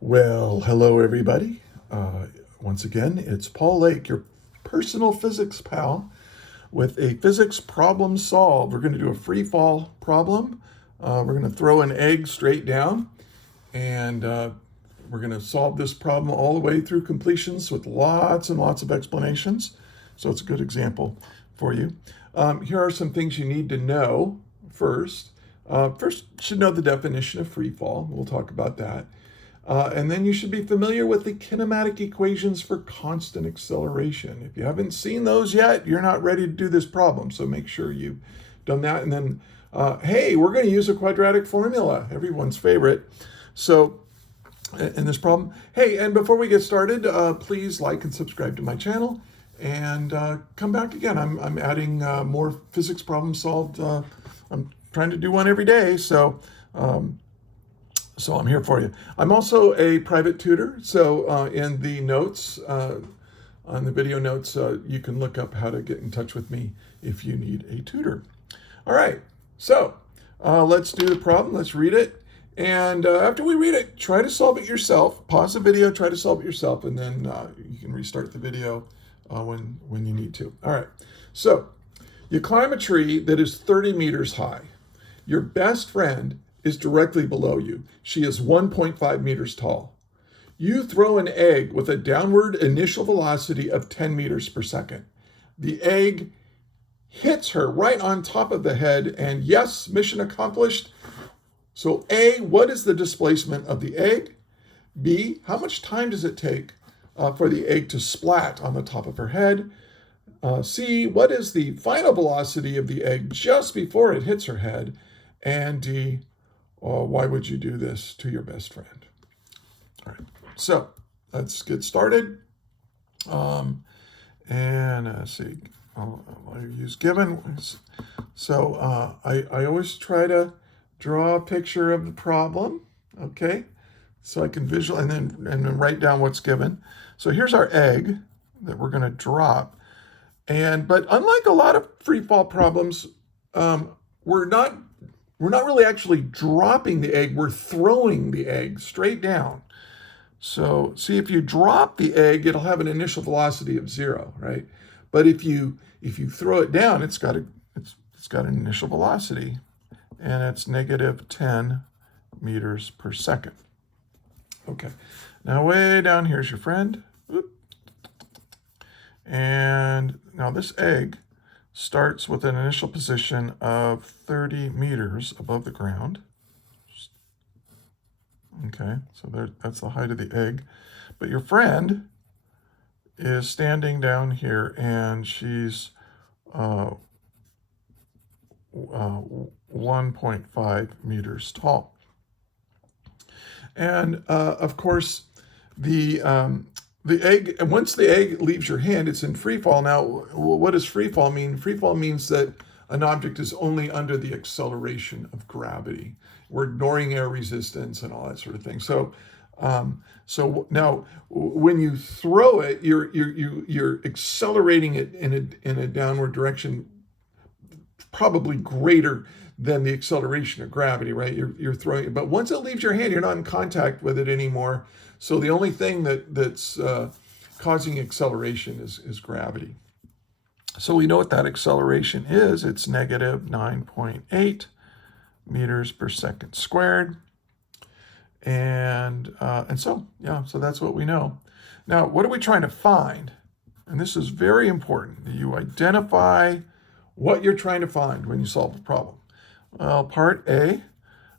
Well, hello everybody. Once again, it's Paul Lake, your personal physics pal, with a physics problem solved. We're going to do a free fall problem. We're going to throw an egg straight down, and we're going to solve this problem all the way through completions with lots and lots of explanations. So it's a good example for you. Here are some things you need to know first. First, you should know the definition of free fall. We'll talk about that. And then you should be familiar with the kinematic equations for constant acceleration. If you haven't seen those yet, you're not ready to do this problem. So make sure you've done that. And then, hey, we're going to use a quadratic formula, everyone's favorite. So in this problem, hey, and before we get started, please like and subscribe to my channel. And come back again. I'm adding more physics problems solved. I'm trying to do one every day. So I'm here for you. I'm also a private tutor. So in the notes, on the video notes, you can look up how to get in touch with me if you need a tutor. All right, so let's do the problem. Let's read it. And after we read it, try to solve it yourself. Pause the video, try to solve it yourself, and then you can restart the video when you need to. All right, so you climb a tree that is 30 meters high. Your best friend is directly below you. She is 1.5 meters tall. You throw an egg with a downward initial velocity of 10 meters per second. The egg hits her right on top of the head, and yes, mission accomplished. So A, what is the displacement of the egg? B, how much time does it take for the egg to splat on the top of her head? C, what is the final velocity of the egg just before it hits her head? And D, why would you do this to your best friend? All right, so let's get started. And let's see, I'll use given. So I always try to draw a picture of the problem, okay? So I can visualize and then write down what's given. So here's our egg that we're going to drop. But unlike a lot of free fall problems, we're not really actually dropping the egg, we're throwing the egg straight down. So see, if you drop the egg, it'll have an initial velocity of 0, right? But if you throw it down, it's got an initial velocity, and it's negative 10 meters per second. Okay, now way down here's your friend. And now this egg starts with an initial position of 30 meters above the ground. Okay, so that's the height of the egg. But your friend is standing down here, and she's 1.5 meters tall. And of course, the egg, and once the egg leaves your hand, it's in free fall. Now, what does free fall mean? Free fall means that an object is only under the acceleration of gravity. We're ignoring air resistance and all that sort of thing. So now, when you throw it, you're accelerating it in a downward direction, probably greater than the acceleration of gravity, right? You're throwing it, but once it leaves your hand, you're not in contact with it anymore. So the only thing that's causing acceleration is gravity. So we know what that acceleration is. It's negative 9.8 meters per second squared. And so that's what we know. Now, what are we trying to find? And this is very important that you identify what you're trying to find when you solve a problem. Well, part A,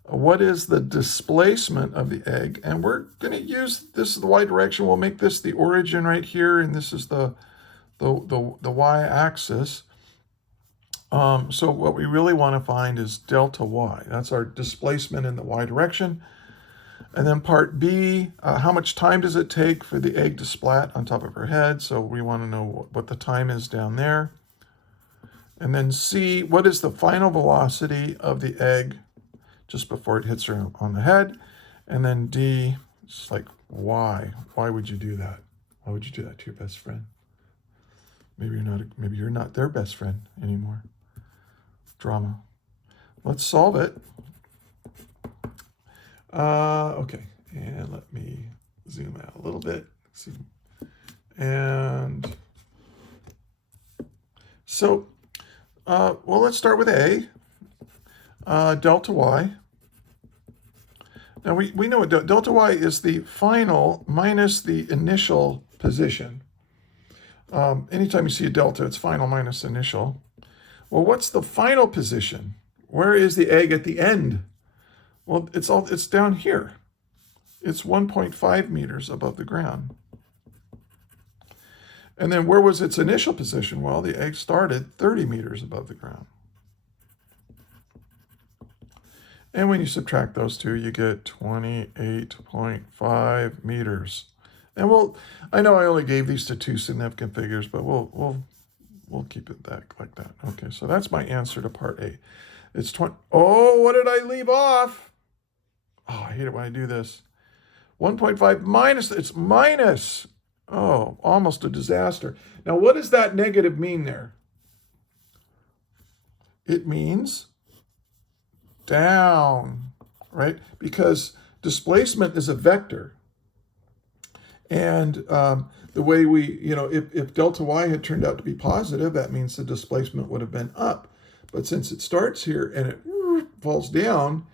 what is the displacement of the egg? And we're going to use this is the y direction. We'll make this the origin right here, and this is the y-axis. So what we really want to find is delta y. That's our displacement in the y direction. And then part B, how much time does it take for the egg to splat on top of her head? So we want to know what the time is down there. And then C, what is the final velocity of the egg just before it hits her on the head? And then D, it's like, why? Why would you do that? Why would you do that to your best friend? Maybe you're not their best friend anymore. Drama. Let's solve it. Okay. And let me zoom out a little bit. See. And so, well, let's start with A, delta y. Now, we know what delta y is the final minus the initial position. Anytime you see a delta, it's final minus initial. Well, what's the final position? Where is the egg at the end? Well, it's down here. It's 1.5 meters above the ground. And then where was its initial position? Well, the egg started 30 meters above the ground. And when you subtract those two, you get 28.5 meters. And I know I only gave these to two significant figures, but we'll keep it like that. Okay, so that's my answer to part A. It's 20. Oh, what did I leave off? Oh, I hate it when I do this. 1.5 minus, it's minus. Oh, almost a disaster. Now, what does that negative mean there? It means down, right? Because displacement is a vector. And the way if delta y had turned out to be positive, that means the displacement would have been up. But since it starts here and it falls down,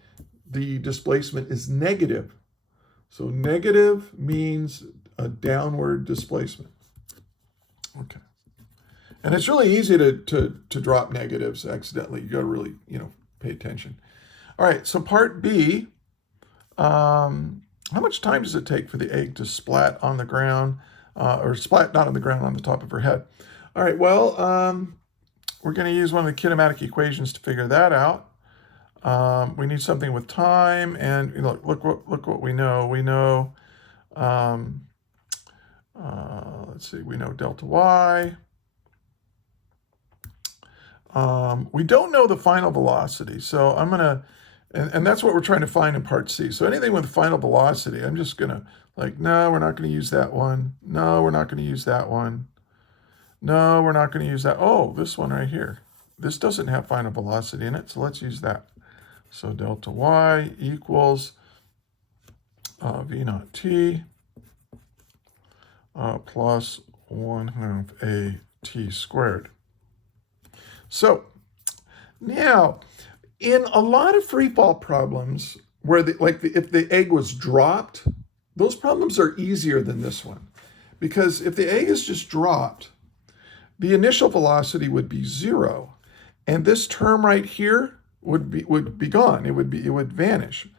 the displacement is negative. So negative means a downward displacement. Okay. And it's really easy to drop negatives accidentally. You got to really, pay attention. All right, so part B, how much time does it take for the egg to splat on the ground, or splat not on the ground, on the top of her head? All right, well, we're going to use one of the kinematic equations to figure that out. We need something with time, and look what we know. We know, let's see, we know delta y. We don't know the final velocity, so I'm going to, and that's what we're trying to find in part C. So anything with final velocity, I'm just going to no, we're not going to use that one. No, we're not going to use that one. No, we're not going to use that. Oh, this one right here. This doesn't have final velocity in it, so let's use that. So delta y equals v naught t plus 1/2 a t squared. So now, in a lot of free fall problems where if the egg was dropped, those problems are easier than this one. Because if the egg is just dropped, the initial velocity would be 0. And this term right here would be gone. It would vanish.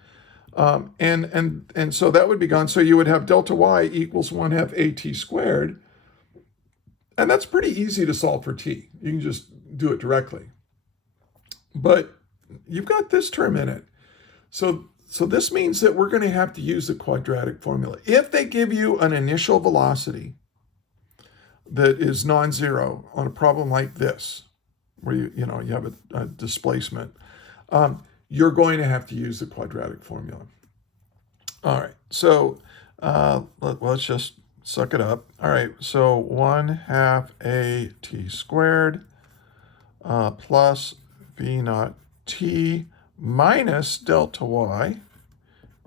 And so that would be gone. So you would have delta y equals 1/2 at squared. And that's pretty easy to solve for t. You can just do it directly. But you've got this term in it. So this means that we're going to have to use the quadratic formula. If they give you an initial velocity that is non-zero on a problem like this, where you have a displacement, you're going to have to use the quadratic formula. All right, so let's just suck it up. All right, so 1/2 a t squared plus v naught t minus delta y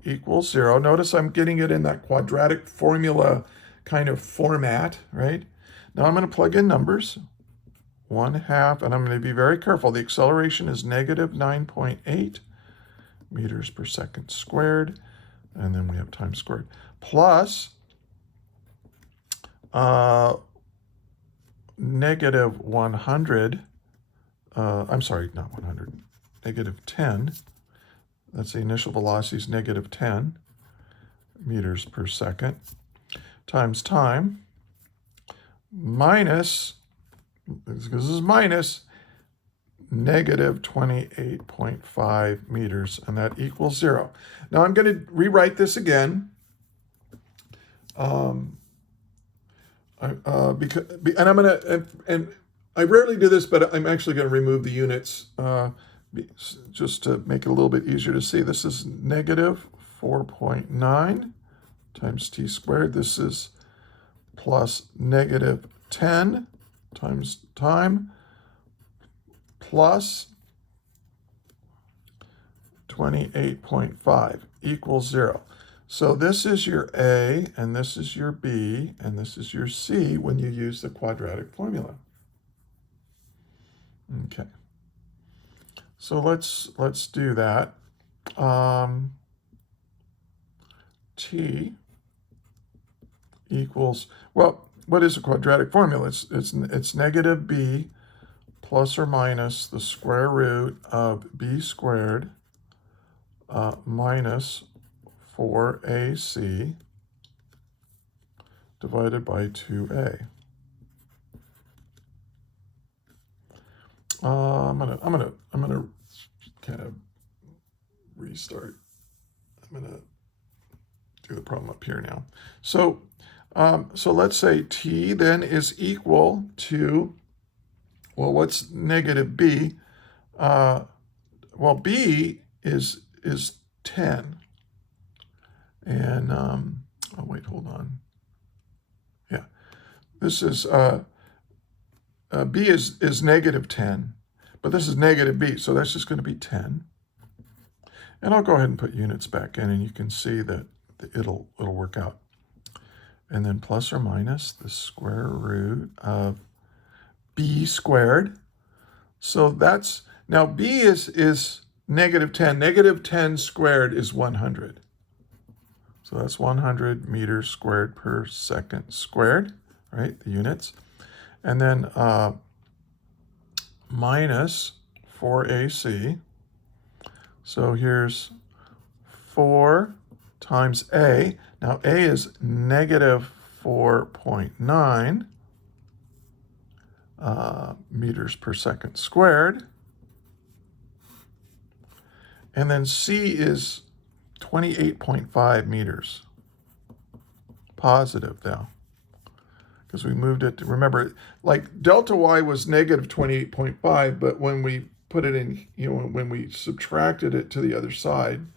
equals 0. Notice I'm getting it in that quadratic formula kind of format, right? Now I'm going to plug in numbers. 1/2, and I'm going to be very careful. The acceleration is negative 9.8 meters per second squared, and then we have time squared, plus negative 100, I'm sorry, not 100, negative 10. That's the initial velocity is negative 10 meters per second times time minus, because this is minus, negative 28.5 meters, and that equals 0. Now I'm going to rewrite this again. And I rarely do this, but I'm actually going to remove the units just to make it a little bit easier to see. This is negative 4.9 times t squared. This is plus negative 10 times time plus 28.5 equals 0. So this is your A, and this is your B, and this is your C when you use the quadratic formula. Okay. So let's do that. T equals, well, what is a quadratic formula? It's negative b plus or minus the square root of b squared minus 4ac divided by 2a. I'm gonna kind of restart. I'm gonna do the problem up here now. So let's say t then is equal to, well, what's negative b? Well, b is 10. And, oh, wait, hold on. Yeah, this is, b is negative 10, but this is negative b, so that's just going to be 10. And I'll go ahead and put units back in, and you can see that it'll work out. And then plus or minus the square root of b squared. So that's, now b is negative 10. Negative 10 squared is 100. So that's 100 meters squared per second squared, right, the units. And then minus 4ac. So here's 4 times a. Now a is negative 4.9 meters per second squared. And then c is 28.5 meters. Positive now, because we moved it to, remember, like delta y was negative 28.5, but when we put it in, when we subtracted it to the other side,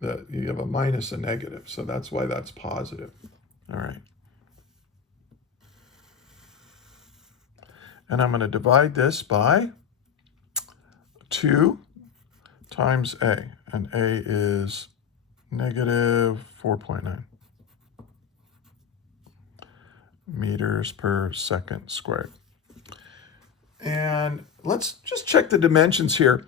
you have a minus a negative. So that's why that's positive. All right. And I'm going to divide this by 2 times a. And a is negative 4.9 meters per second squared. And let's just check the dimensions here.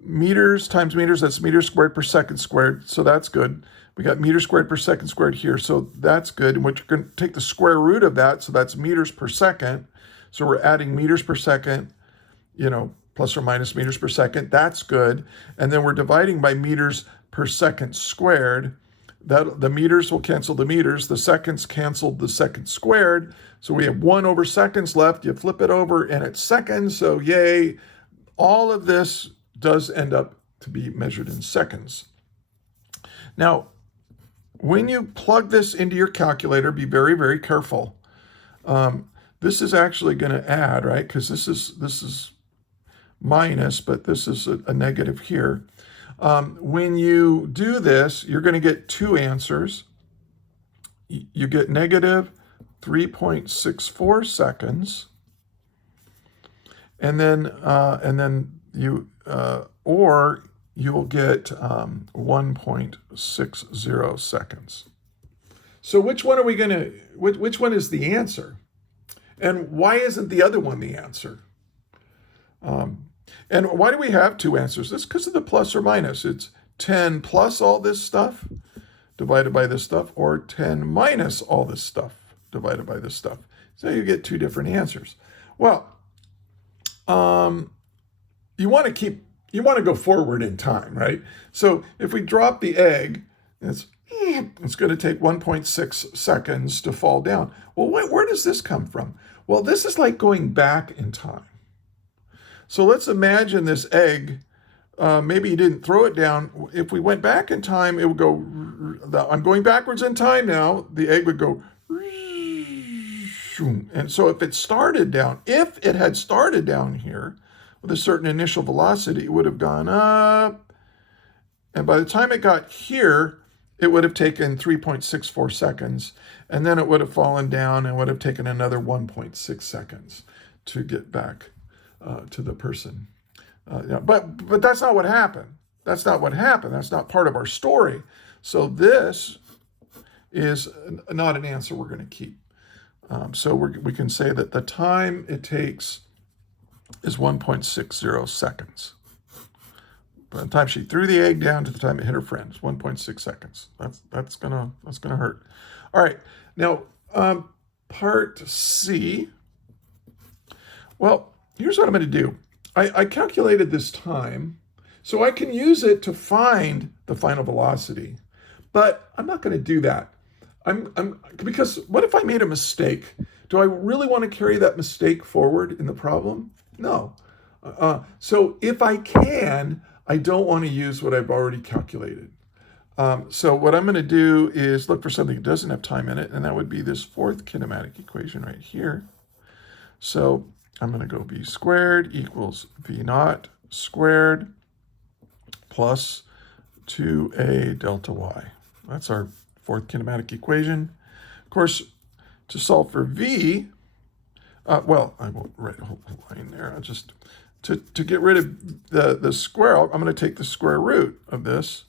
Meters times meters, that's meters squared per second squared, so that's good. We got meters squared per second squared here, so that's good. And we're going to take the square root of that, so that's meters per second. So we're adding meters per second, plus or minus meters per second. That's good. And then we're dividing by meters per second squared. That the meters will cancel the meters. The seconds canceled the second squared. So we have 1 over seconds left. You flip it over and it's seconds. So yay. All of this does end up to be measured in seconds. Now, when you plug this into your calculator, be very, very careful. This is actually going to add, right? Because this is minus, but this is a negative here. When you do this, you're going to get 2 answers. You get negative 3.64 seconds, and then you'll get 1.60 seconds. So which one are we going to? Which one is the answer? And why isn't the other one the answer? And why do we have 2 answers? This because of the plus or minus. It's 10 plus all this stuff divided by this stuff, or 10 minus all this stuff divided by this stuff. So you get 2 different answers. Well, you want to go forward in time, right? So if we drop the egg, it's going to take 1.6 seconds to fall down. Well, where does this come from? Well, this is like going back in time. So let's imagine this egg, maybe you didn't throw it down. If we went back in time, it would go, I'm going backwards in time now, the egg would go, and so if it had started down here with a certain initial velocity, it would have gone up. And by the time it got here, it would have taken 3.64 seconds. And then it would have fallen down and would have taken another 1.6 seconds to get back to the person. But that's not what happened. That's not what happened. That's not part of our story. So this is not an answer we're going to keep. So we can say that the time it takes is 1.60 seconds. By the time she threw the egg down to the time it hit her friend, it's 1.6 seconds. That's gonna hurt. All right, now part C. Well, here's what I'm going to do. I calculated this time, so I can use it to find the final velocity, but I'm not going to do that. Because what if I made a mistake? Do I really want to carry that mistake forward in the problem? No. So if I can, I don't want to use what I've already calculated. So what I'm going to do is look for something that doesn't have time in it, and that would be this fourth kinematic equation right here. So I'm going to go v squared equals v naught squared plus 2a delta y. That's our fourth kinematic equation. Of course, to solve for v, well, I won't write a whole line there. I'll just, to get rid of the square, I'm going to take the square root of this,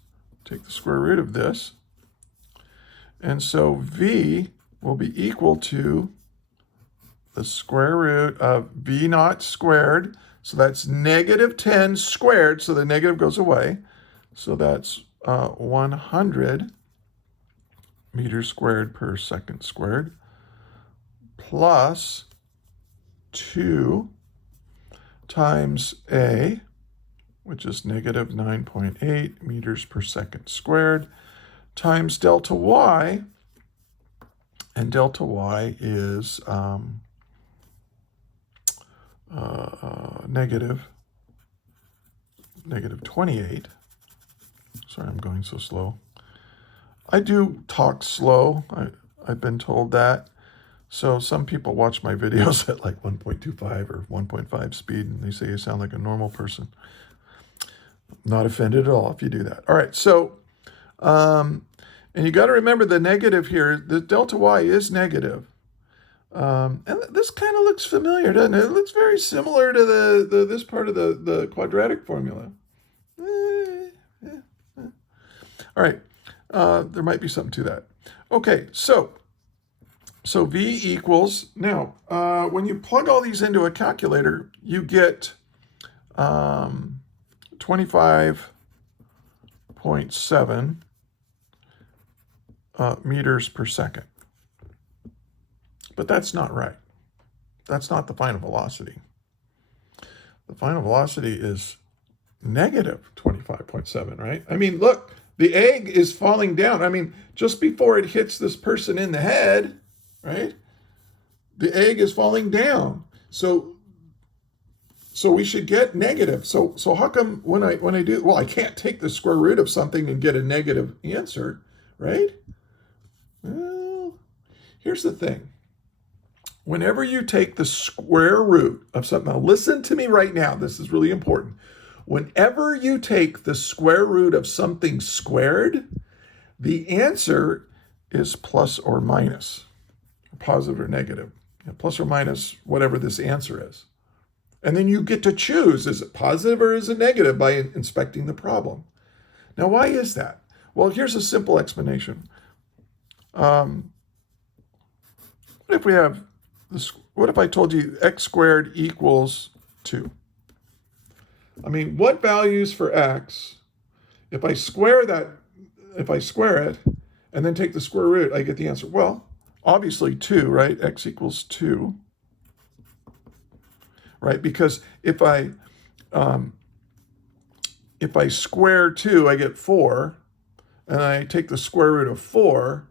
and so v will be equal to the square root of v naught squared. So that's negative 10 squared, so the negative goes away. So that's 100 meters squared per second squared plus 2 times a, which is negative 9.8 meters per second squared, times delta y, and delta y is negative 28. Sorry, I'm going so slow. I do talk slow. I've been told that. So some people watch my videos at like 1.25 or 1.5 speed, and they say you sound like a normal person. Not offended at all if you do that. All right, so, and you got to remember the negative here, the delta y is negative. And this kind of looks familiar, doesn't it? It looks very similar to this part of the quadratic formula. All right, there might be something to that. Okay, so v equals, now, when you plug all these into a calculator, you get 25.7 meters per second. But that's not right. That's not the final velocity. The final velocity is negative 25.7, right? I mean, look, the egg is falling down. I mean, just before it hits this person in the head, right? The egg is falling down. So we should get negative. So how come when I do, well, I can't take the square root of something and get a negative answer, right? Well, here's the thing. Whenever you take the square root of something, now listen to me right now, this is really important. Whenever you take the square root of something squared, the answer is plus or minus, positive or negative, plus or minus whatever this answer is. And then you get to choose, is it positive or is it negative by inspecting the problem. Now, why is that? Well, here's a simple explanation. What if we have this? What if I told you x squared equals 2? I mean, what values for x, if I square it and then take the square root, I get the answer. Well, obviously 2, right? X equals 2, right? Because if I square 2, I get 4, and I take the square root of 4,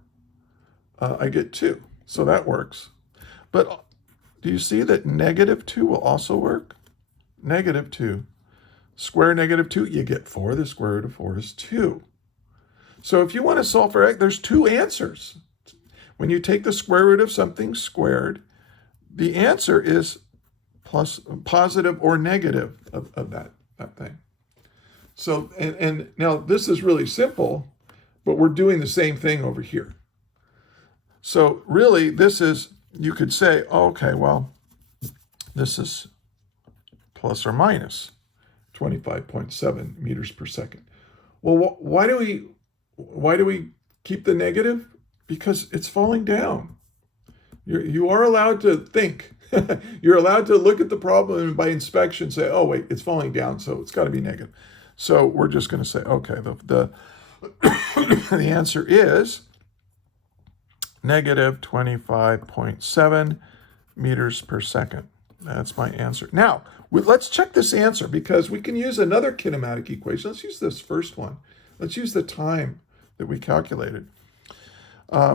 I get 2. So that works. But do you see that negative 2 will also work? Negative 2. Square negative 2, you get 4. The square root of 4 is 2. So if you want to solve for x, there's 2 answers. When you take the square root of something squared, the answer is positive or negative of that thing. So, and now this is really simple, but we're doing the same thing over here. So really, this is, you could say, okay, well, this is plus or minus 25.7 meters per second. Well, why do Why do we keep the negative? Because it's falling down. You are allowed to think. You're allowed to look at the problem and by inspection say, oh, wait, it's falling down, so it's got to be negative. So we're just going to say, okay, the answer is negative 25.7 meters per second. That's my answer. Now, let's check this answer because we can use another kinematic equation. Let's use this first one. Let's use the time that we calculated.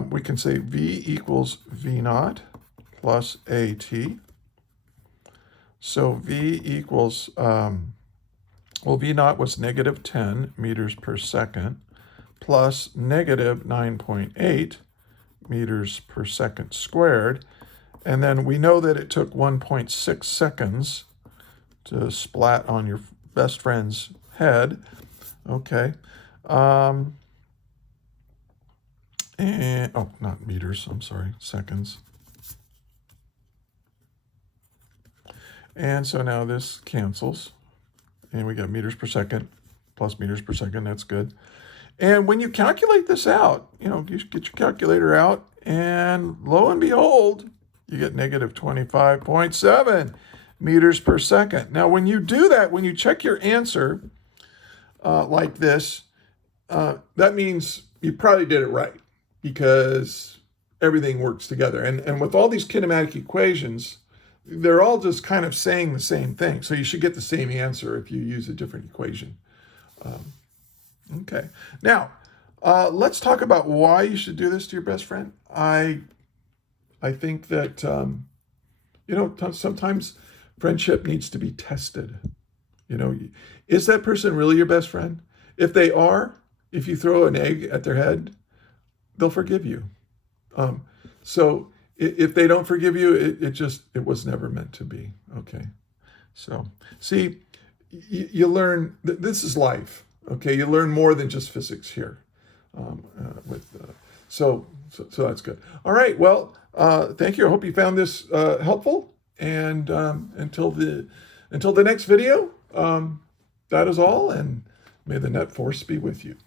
We can say V equals V naught plus AT. So V equals, V naught was negative 10 meters per second plus negative 9.8 meters per second squared. And then we know that it took 1.6 seconds to splat on your best friend's head. Okay. And, oh, not meters, I'm sorry, seconds. And so now this cancels. And we got meters per second plus meters per second. That's good. And when you calculate this out, you get your calculator out, and lo and behold, you get negative 25.7 meters per second. Now, when you do that, when you check your answer like this, that means you probably did it right because everything works together. And with all these kinematic equations, they're all just kind of saying the same thing. So you should get the same answer if you use a different equation. Okay. Now, let's talk about why you should do this to your best friend. I think that, sometimes friendship needs to be tested. Is that person really your best friend? If they are, if you throw an egg at their head, they'll forgive you. So if they don't forgive you, it was never meant to be. Okay. So see, you learn, this is life. Okay. You learn more than just physics here. So that's good. All right. Well, thank you. I hope you found this helpful. And until the next video, that is all. And may the net force be with you.